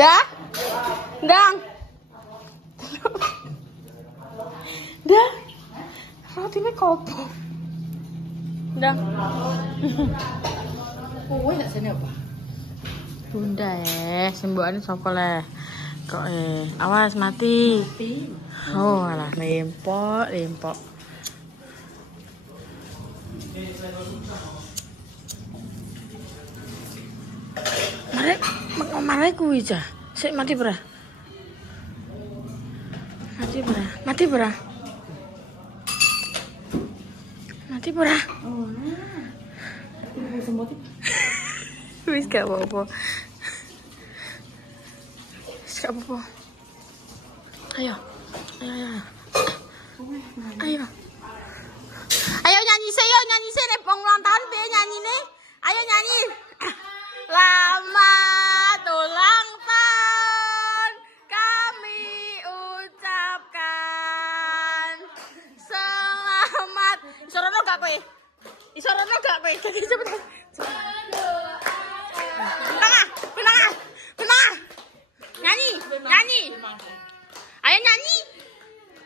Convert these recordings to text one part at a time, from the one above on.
Dah. Ndang. Dah. Rotine kopo. Ndang. Kowe nek sene apa? Bunda sembokane sapa le? Kok awas mati. Oh, alah lempok. Mare kuwi ja. Sik mati bra. Mati bra. Oh. Semut. Wis gak apa-apa. Ayo. Ayo nyanyi sih nek wong ulang tahun piye nyanyine? Ayo nyanyi. Selamat ulang tahun kami ucapkan. Selamat. Isorono gak kowe? Jadi cepetan. Tenang. Nyanyi. Ayo nyanyi.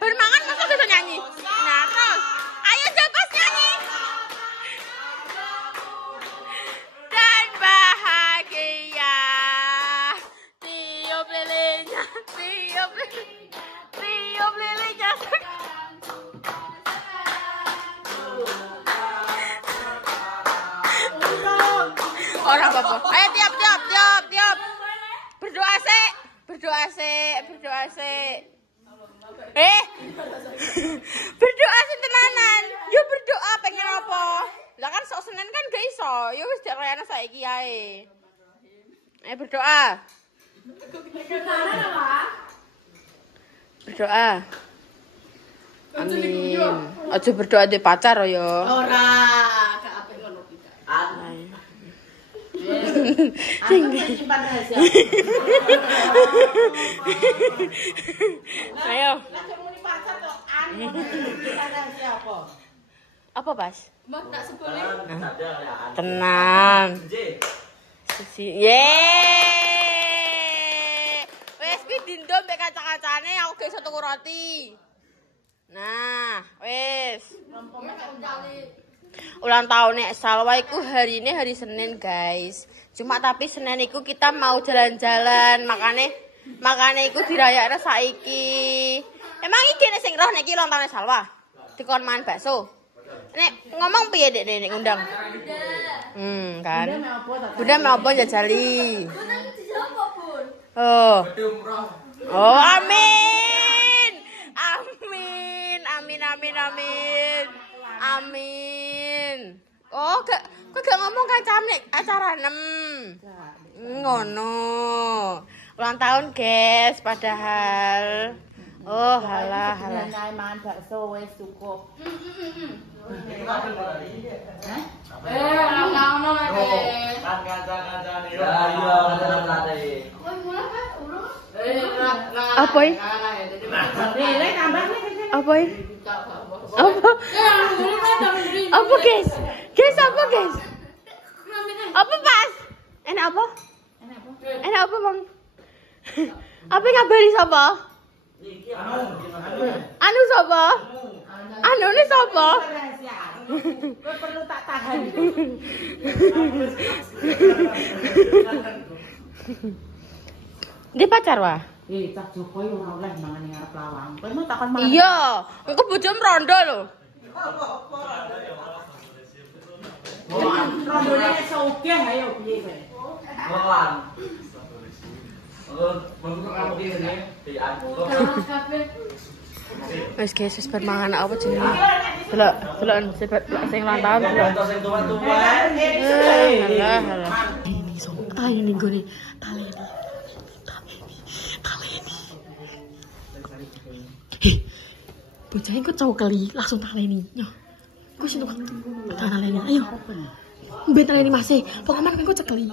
Bermangan masa bisa nyanyi. Nah, terus. Ayo Jabas nyanyi. Dan bahagia. Tiup lilinnya. Orang apa? Ayo tiap. Berdoa sik. Berdoa sing tenanan. Yo berdoa pengen apa? Lah kan sok Senin kan gak iso. Yo wis dak rayane saiki ae. Ayo berdoa. Berdoa. Amin. Aja berdoa di pacar yo. Ora, gak apik ngono ki. Simpan rahasia. Ayo. Lagi muni pacar kok simpan rahasia apa? Apa, Pas? Mbak tak sebole. Tenang. Wes ki dindom mek kaca-kacane aku gak iso tuku roti. Nah, wes. Ulang tahun nek Salwa iku hari ini hari Senin, guys. Cuma tapi Senin iku kita mau jalan-jalan, makane iku dirayakne saiki. Emang iki nek sing roh nek iki ulang tahun Salwa. Dikon mangan bakso. Nek ngomong piye Dek nek ngundang? Kan. Bunda mau apa jajali? Oh. Oh, amin. Oh, kok gak ngomong kancane acara 6. Ngono. Ulang tahun, guys, padahal. Oh, halah. Mangan bakso wis cukup. Apa ini? Apa guys? Apa Pas? Enak apa, Bang? Apa ngabari sapa? Anu sapa? Anune sapa? Kowe perlu tak tahan. Dia pacar wah? Cak Joko ora oleh mangan ning arep lawang. Kowe mau takon mangan. Iya, engko bojomu rondo lho. Rondone nek sugih ayo piye kowe? Ngolan. Mengko kamu kene dianu. Wes guys, wis mangan apa jenenge? Delok sing ulang tahun delok. Sing tuwa-tuwa. Halah. Ini sok ini gone taleni. Bocah kok cowok kali langsung taleni. Yo. Kok sing tukang taleni. Ayo. Mbet taleni masih. Pokoknya kan kok cekeli.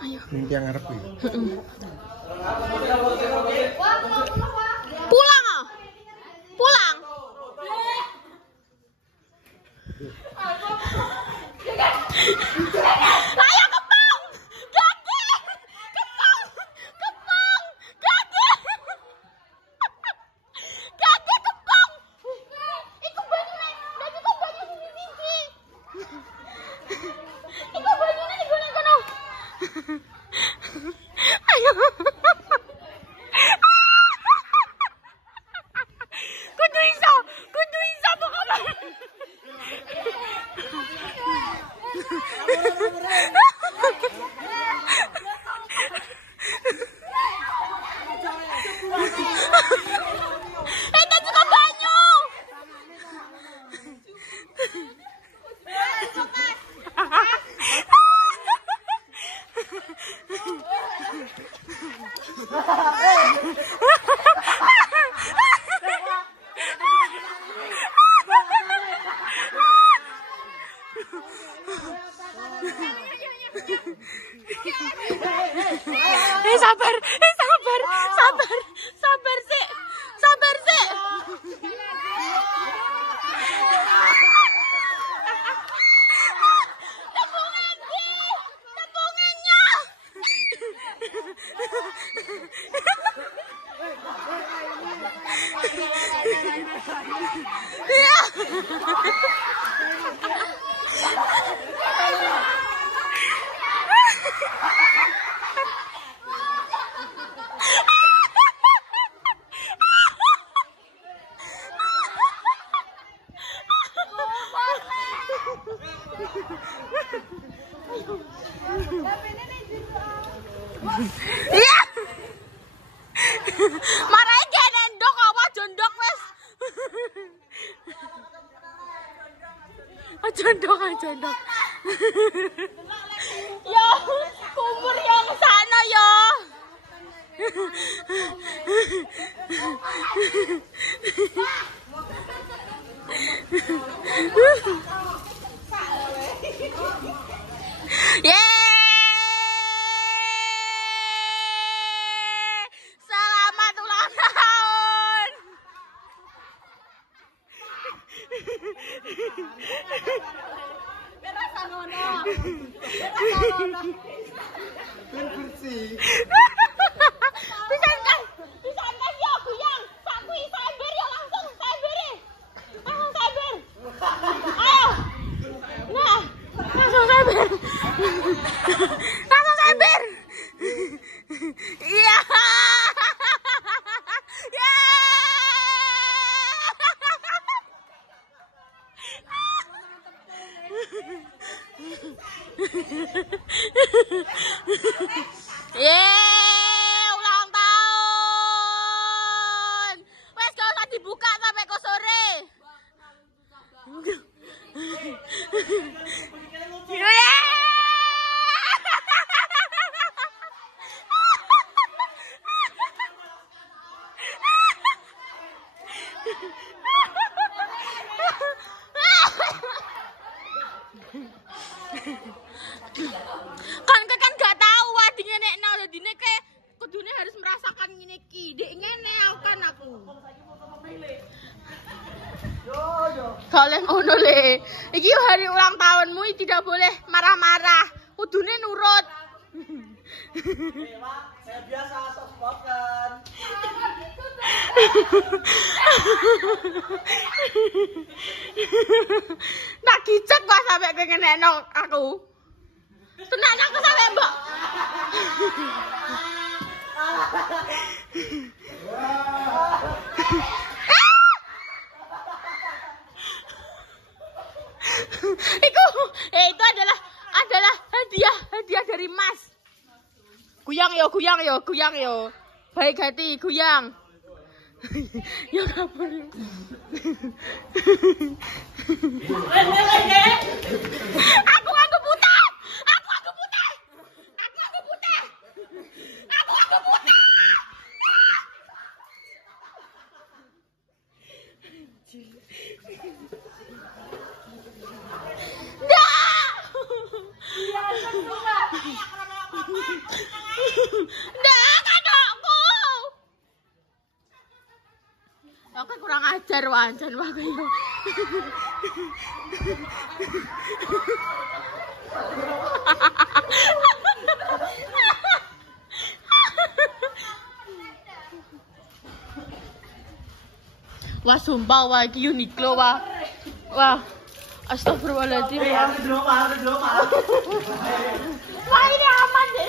Ayo. Mimpi yang ngarep iki. Pulang. Ayo kepung. Gak Sabar sih. Sabar sih. Tepungin sih. Tepungnya. Iya. Marahe gak nendok apa jondok wes. Jondok jondok. Yo, umur yang sana yo. Selamat ulang tahun. Pisan yo guyang. Sakui sabar yo langsung sabar. Langsung sabar. Ayo. Nah, langsung sabar. Langsung sabar. Iya. Yeay, ulang tahun. Wes gak usah dibuka sampai ke sore. Kan gak tahu wadi ngene dadine ke kudune harus merasakan ngene iki. Dek ngene kan aku. Kalian ngono le. Iki hari ulang tahunmu tidak boleh marah-marah. Kudune nurut. Saya biasa soft-spoken. Tak kicek Pak sampai kengenekno aku. Tenan aku sampe mbok. Itu adalah hadiah dari Mas. Guyang yo. Baik hati guyang. Ya kabur. Aku buta. Oke kurang ajar wajan wae yo. Wah sumpah wah iki Uniqlo wah. Wah. Astagfirullahaladzim. Wah ini aman deh.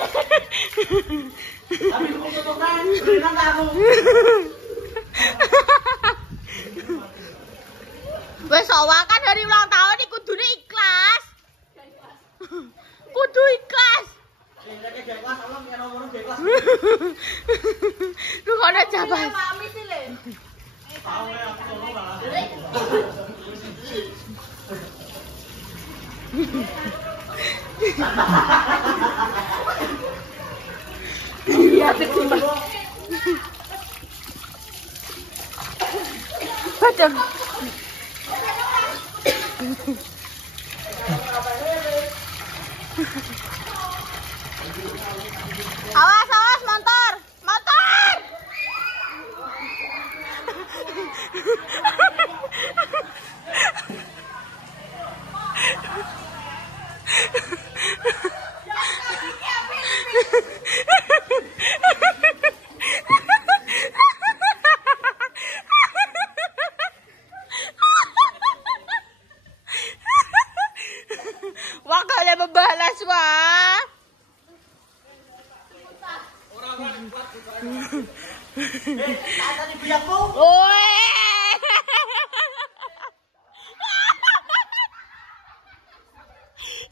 Tapi aku tutupan, berenang kamu. Wes kan hari ulang tahun iki kudune ikhlas. Kudu ikhlas. Lu kok ada jabas. Iya, betul. Betul. Awas, motor. Tadi biangku. Woi.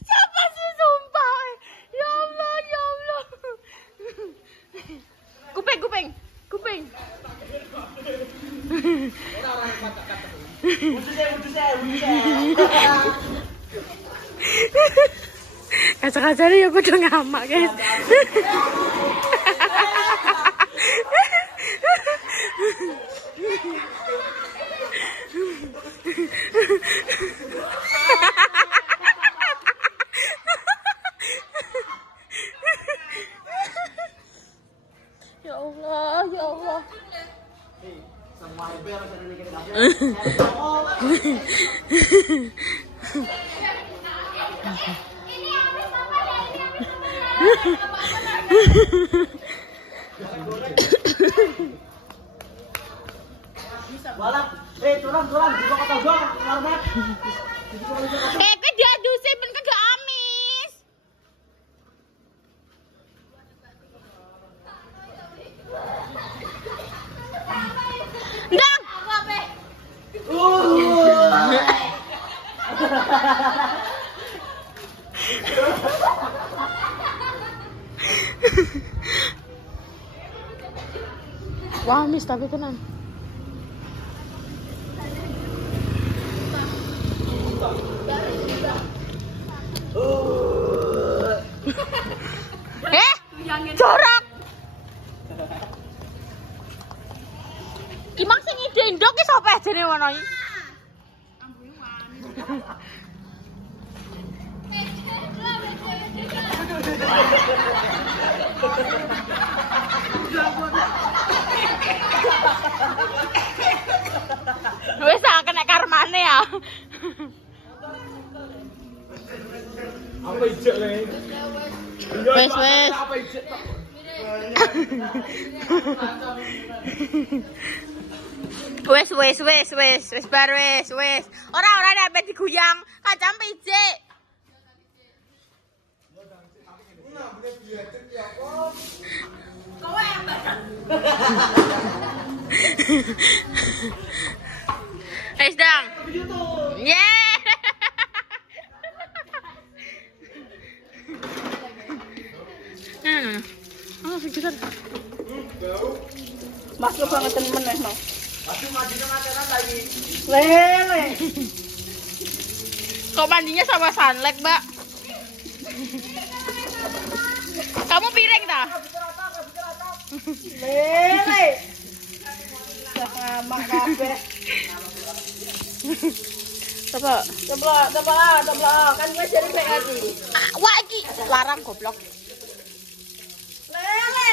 Siapa sih sumpah? Ya Allah, ya Allah. Kuping. Udah saya. Kaca-kacanya ya kudu ngamak, guys. Ya Allah, ya Allah. Semua ibu harus ada dikit aja. Balap, turun, juga kata gua, Marmat. Kan diadusin ben kagak amis. Ndang, aku ape? Wah, mis tapi tenan. Jorok. Gimana sih ngide ndok ki sapa ajene ngono iki? Wis kena karmane ya. Apa ijek le? Wes. Apa ijek tok? Wes bar wes. Ora nek diguyang, kacang pijik. Kowe yang badang. Wes dang. Yeah. Oh, pikiran. Masuk banget meneh no. Pasti majinya materan lagi. Lele. Kok mandinya sama sunlight, Mbak? Kamu piring dah? Lele. Sama kabeh. Coba. Kan gue jadi PRD. Wah, iki larang goblok. Lele.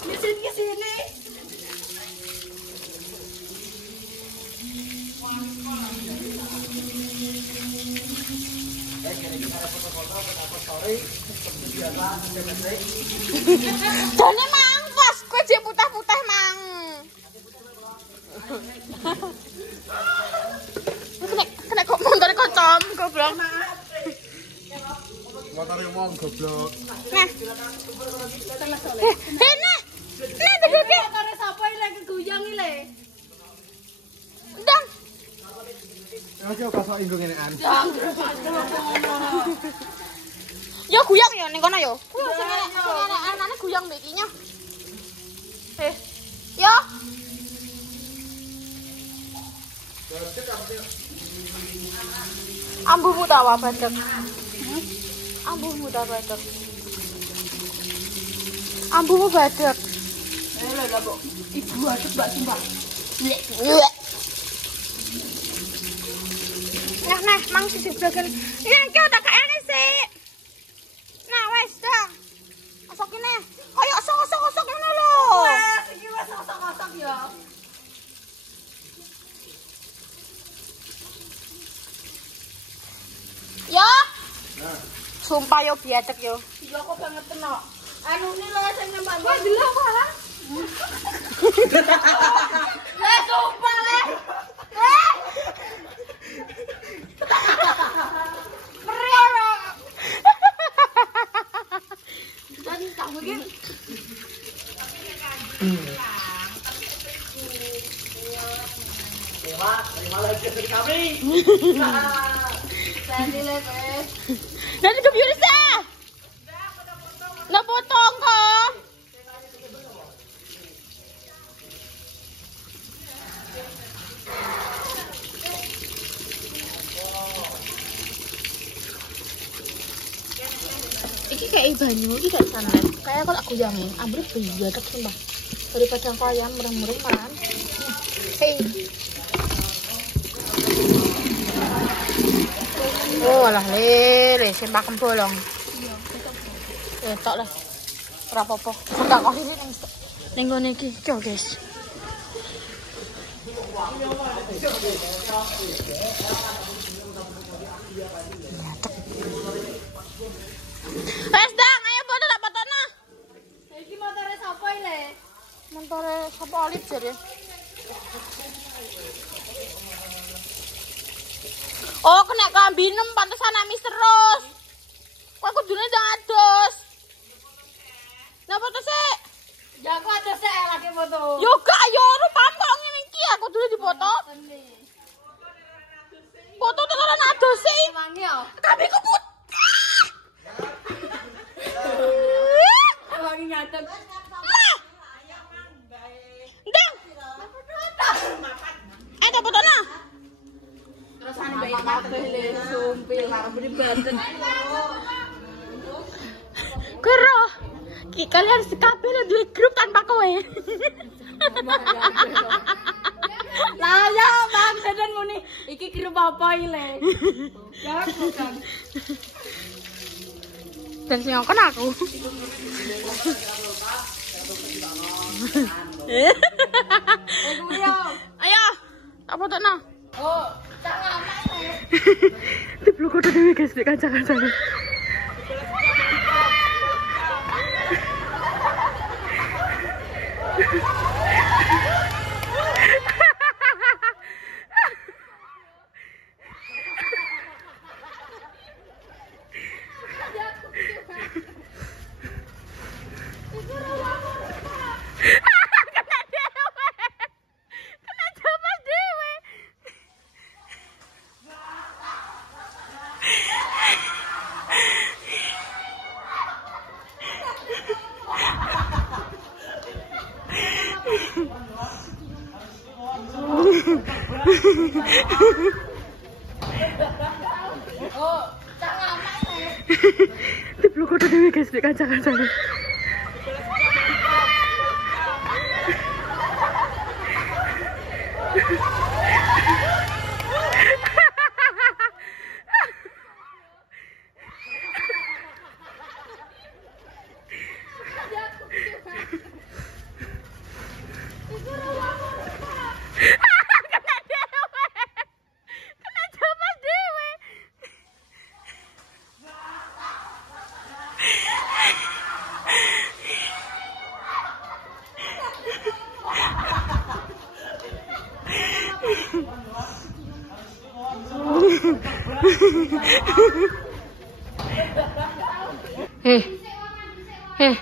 Di sini. Jane mang pas kowe jek putih-putih mang. Kena kok montore kocom goblok. Motore wong goblok. Nah. Nah, duduk. Motore sapa iki lek guyang iki le? Ndang. Oke, pasok inggo ngenekan. Yo guyang yo ning kono yo. Sing anane guyang mbek iki nya. Yo. Ambumu ta wa badek. Ambumu ta badek. Ambumu badek. Lele lah kok. Ibu adek Mbak Sumpah. Nah, mang sisik blagen. Yang ki tak kene sih. Nah, wes dah. Osok ini. Koyo osok ngono lho. Wes iki wes osok-osok ya. Yo. Sumpah yo biadek yo. Iya kok banget kena. Anu ini lho sing nembak. Wah, delok malah. Lah sumpah le. Meriah. Dan tak mungkin. Pak, terima lagi dari kami. Nanti ke biasa. Nggak potong kok. Iki kayak banyu, iki kayak santet. Kayak kalau aku jamin, ambil biaya tak sumpah. Daripada kalian merem-merem kan. Hei. Oh alah lele, sempak bolong. Ya tok lah. Ora apa-apa. Enggak kok ini ning ngene iki, yo guys. Wes dang, ayo foto tak fotono. Iki motore sapa ile? Motore sapa Alif jare? Oh, kena kambinem pantesan nangis terus. Kok kudune ndang adus. Napa to sik? Ya aku adus sik lagi foto. Yo gak yo rupam kok ngene iki aku dulu dipoto. Foto tekan adus sik. Wangi yo. Tapi ku putih. Wangi ngadeg. Ndang. Ada fotonya? Terus ane bayi kabeh le sumpil karo beri badan. Kero. Kalian harus kabeh di grup tanpa kowe. Lah ya Bang sedan muni iki grup apa ile? Ya bukan. Dan sing ngokon aku. Ayo, tak fotono. Oh, tak ngamak. Diblok kok dhewe guys, nek kancang-kancang. Oh, tak ngamak. Diblok kok dhewe guys, nek kancang-kancang.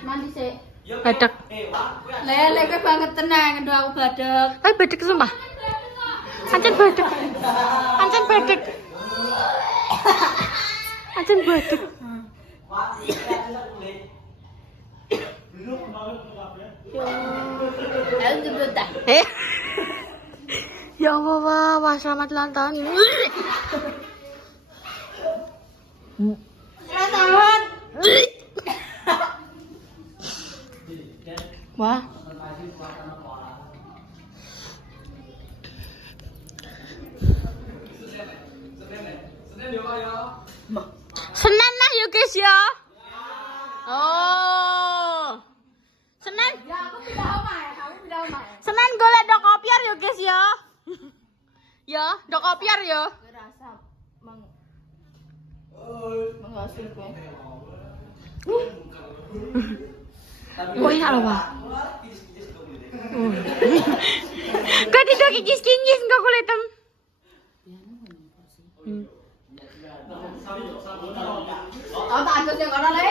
Mandi sih. Badek. Lele kowe banget tenang, ndo aku badek. Badek sumpah. Ancen badek. Ancen badek. Ancen badek. Ya Allah, wah selamat ulang tahun. Selamat. Wah. Senin lah ya guys ya. Oh. Senin. Ya aku pindah omah ya, aku pindah omah. Senin golek ndok kopiar ya guys ya. Ya, ndok kopiar ya. Rasa menghasil kowe. Kok enak lho, Pak. Kok tidak kikis-kikis enggak kulitem. Oh, tak adus yang kono le.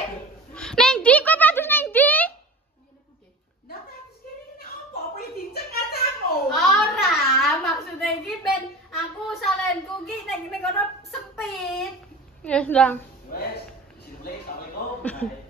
Neng ndi kowe padus neng ndi? Ndak adus kene opo? Apa dinceng kacamu? Ora, maksudnya iki ben Wis, Bang. Wes, disini Assalamualaikum.